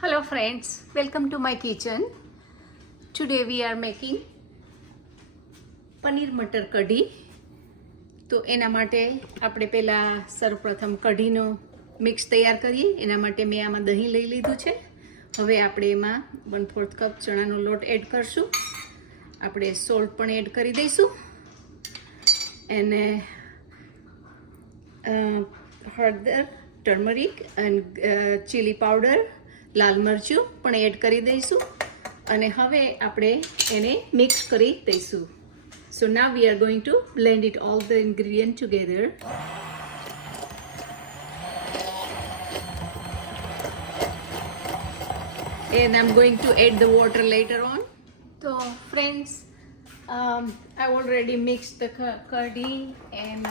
Hello friends, welcome to my kitchen. Today we are making paneer મટર કઢી. તો એના માટે આપણે પહેલાં સર્વપ્રથમ કઢીનો મિક્સ તૈયાર કરીએ. એના માટે મેં આમાં દહીં લઈ લીધું છે. હવે આપણે એમાં 1/4 કપ ચણાનો લોટ એડ કરશું. આપણે સોલ્ટ પણ એડ કરી દઈશું અને હળદર, ટર્મરિક એન્ડ ચીલી પાવડર, લાલ મરચું પણ એડ કરી દઈશું અને હવે આપણે એને મિક્સ કરી દઈશું. So now we are going to blend it all the ingredients together. And I'm going to add the water later on. So friends, I already mixed the curry and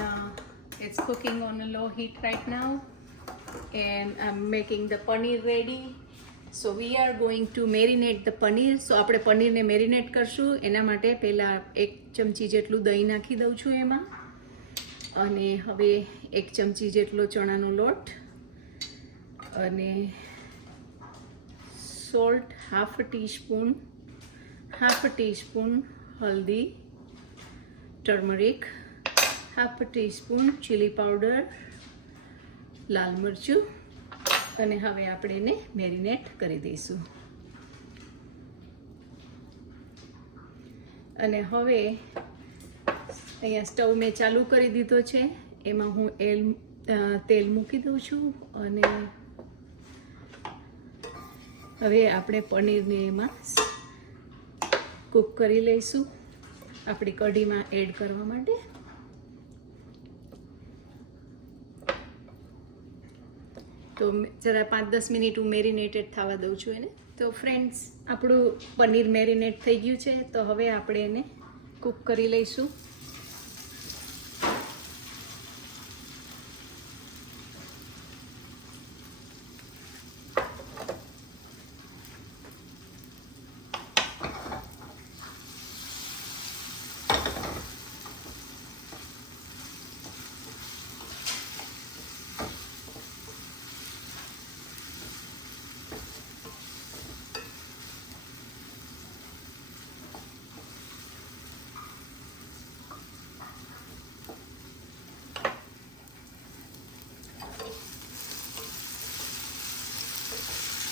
it's cooking on a low heat right now. And I'm making the paneer ready. So we are going to marinate the paneer. So આપણે પનીરને marinate કરશું. એના માટે પહેલાં 1 ચમચી જેટલું દહીં નાખી દઉં છું એમાં અને હવે 1 ચમચી જેટલો ચણાનો લોટ અને સોલ્ટ, હાફ ટીસ્પૂન હલ્દી, turmeric, half teaspoon chilli powder, લાલ મરચું અને હવે આપણે એને મેરિનેટ કરી દઈશું. અને હવે અહીંયા સ્ટવ મેં ચાલુ કરી દીધો છે. એમાં હું તેલ મૂકી દઉં છું અને હવે આપણે પનીરને એમાં કૂક કરી લઈશું આપણી કઢીમાં એડ કરવા માટે. તો જરા 5-10 મિનિટ હું મેરિનેટેડ થવા દઉં છું એને. તો ફ્રેન્ડ્સ, આપણું પનીર મેરિનેટ થઈ ગયું છે. તો હવે આપણે એને કૂક કરી લઈશું.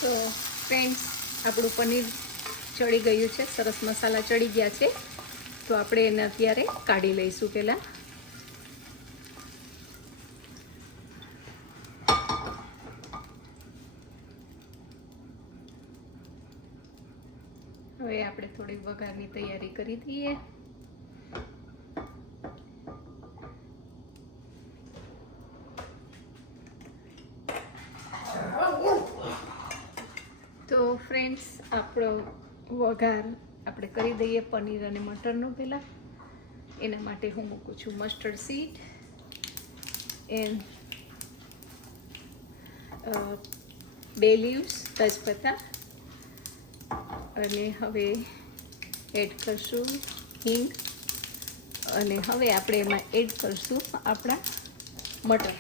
તો ફ્રેન્ડ્સ, આપણું પનીર ચડી ગયું છે, સરસ મસાલા ચડી ગયા છે. તો આપણે એને અત્યારે કાઢી લઈશું. પહેલાં હવે આપણે થોડી વઘારની તૈયારી કરી દઈએ. તો ફ્રેન્ડ્સ, આપણો વઘાર આપણે કરી દઈએ પનીર અને મટરનો. પહેલાં એના માટે હું મૂકું છું mustard seed and bay leaves, તેજપત્તા અને હવે એડ કરશું હિંગ અને હવે આપણે એમાં એડ કરશું આપણા મટર.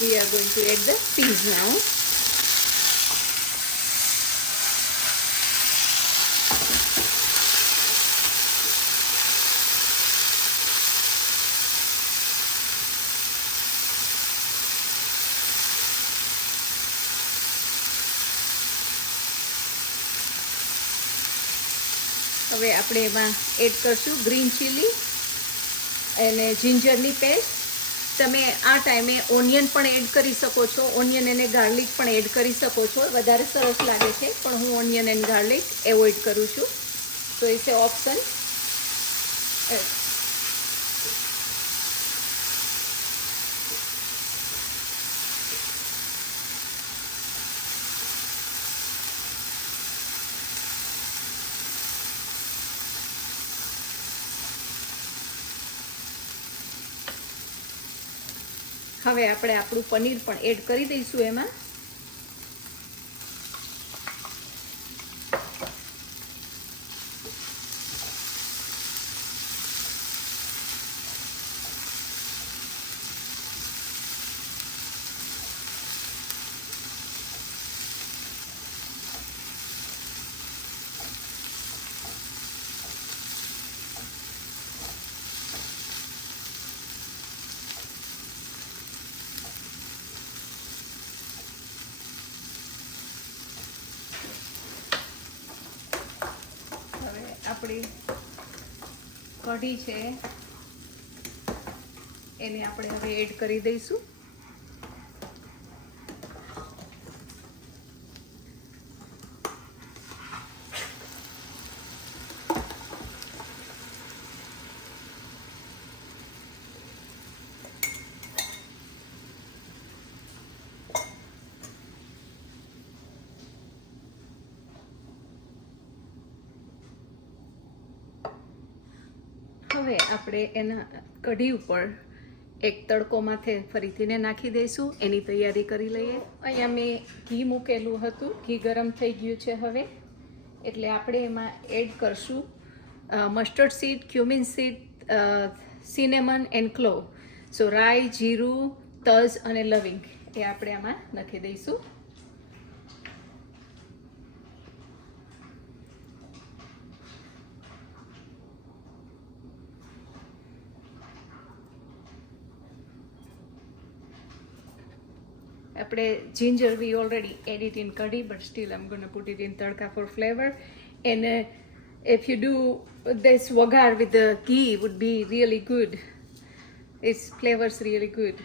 We are going to add the peas now. હવે આપણે એમાં એડ કરશું ગ્રીન ચીલી અને જિંજરની પેસ્ટ. તમે આ ટાઈમે ઓનિયન પણ એડ કરી શકો છો. ઓનિયન અને ગાર્લિક પણ એડ કરી શકો છો. વધારે સરસ લાગે છે, પણ હું ઓનિયન એન્ડ ગાર્લિક એવોઇડ કરું છું. તો ઇટ્સ એ ઓપ્શન. હવે આપણે આપણું પનીર પણ એડ કરી દઈશું એમાં. આપણી કઢી છે એને આપણે હવે એડ કરી દઈશું. હવે આપણે એના કઢી ઉપર એક તડકો માથે ફરીથીને નાખી દઈશું. એની તૈયારી કરી લઈએ. અહીંયા મેં ઘી મૂકેલું હતું, ઘી ગરમ થઈ ગયું છે હવે, એટલે આપણે એમાં એડ કરશું mustard seed, cumin seed, cinnamon and clove. So રાઈ, જીરું, તજ અને લવિંગ એ આપણે આમાં નાખી દઈશું. આપણે ginger we already add it in curry, but still I'm going to put it in tadka for flavor. And if you do this wagar with the ghee, would be really good. Its flavors really good.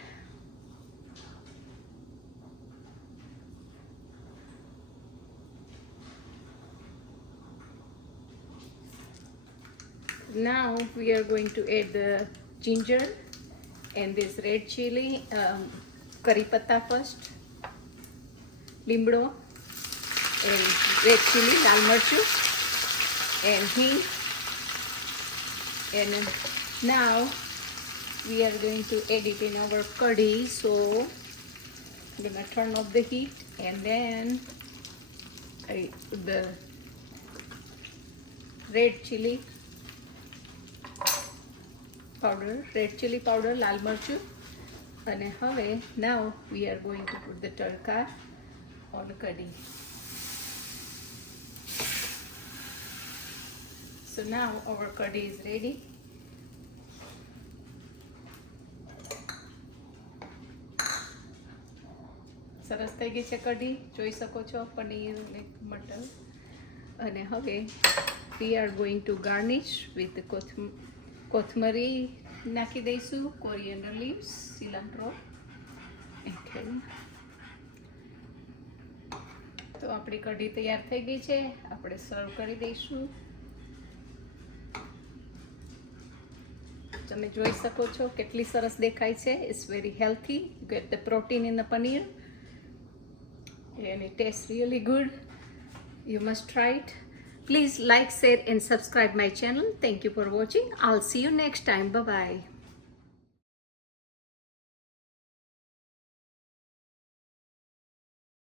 Now we are going to add the ginger and this red chili, curry patta first, limbo, and red chili, lal marchu, and hing. And now we are going to add it in our curry. So I'm gonna turn off the heat, and then I put the red chili powder, lal marchu. And now we are going to put the tadka on the curry. So now our curry is ready. સરસ થઈ ગઈ છે કઢી, જોઈ શકો છો, પનીર મટર. અને હવે we are going to garnish with the કોથમરી નાખી દઈશું, કોરિએન્ડર લીવ્સ, સિલન્ટ્રો. તો આપણી કઢી તૈયાર થઈ ગઈ છે, આપણે સર્વ કરી દઈશું. તમે જોઈ શકો છો કેટલી સરસ દેખાય છે. It's very healthy. You get the protein in the paneer and it tastes really good. You must try it. Please like, share and subscribe my channel. Thank you for watching. I'll see you next time. Bye bye.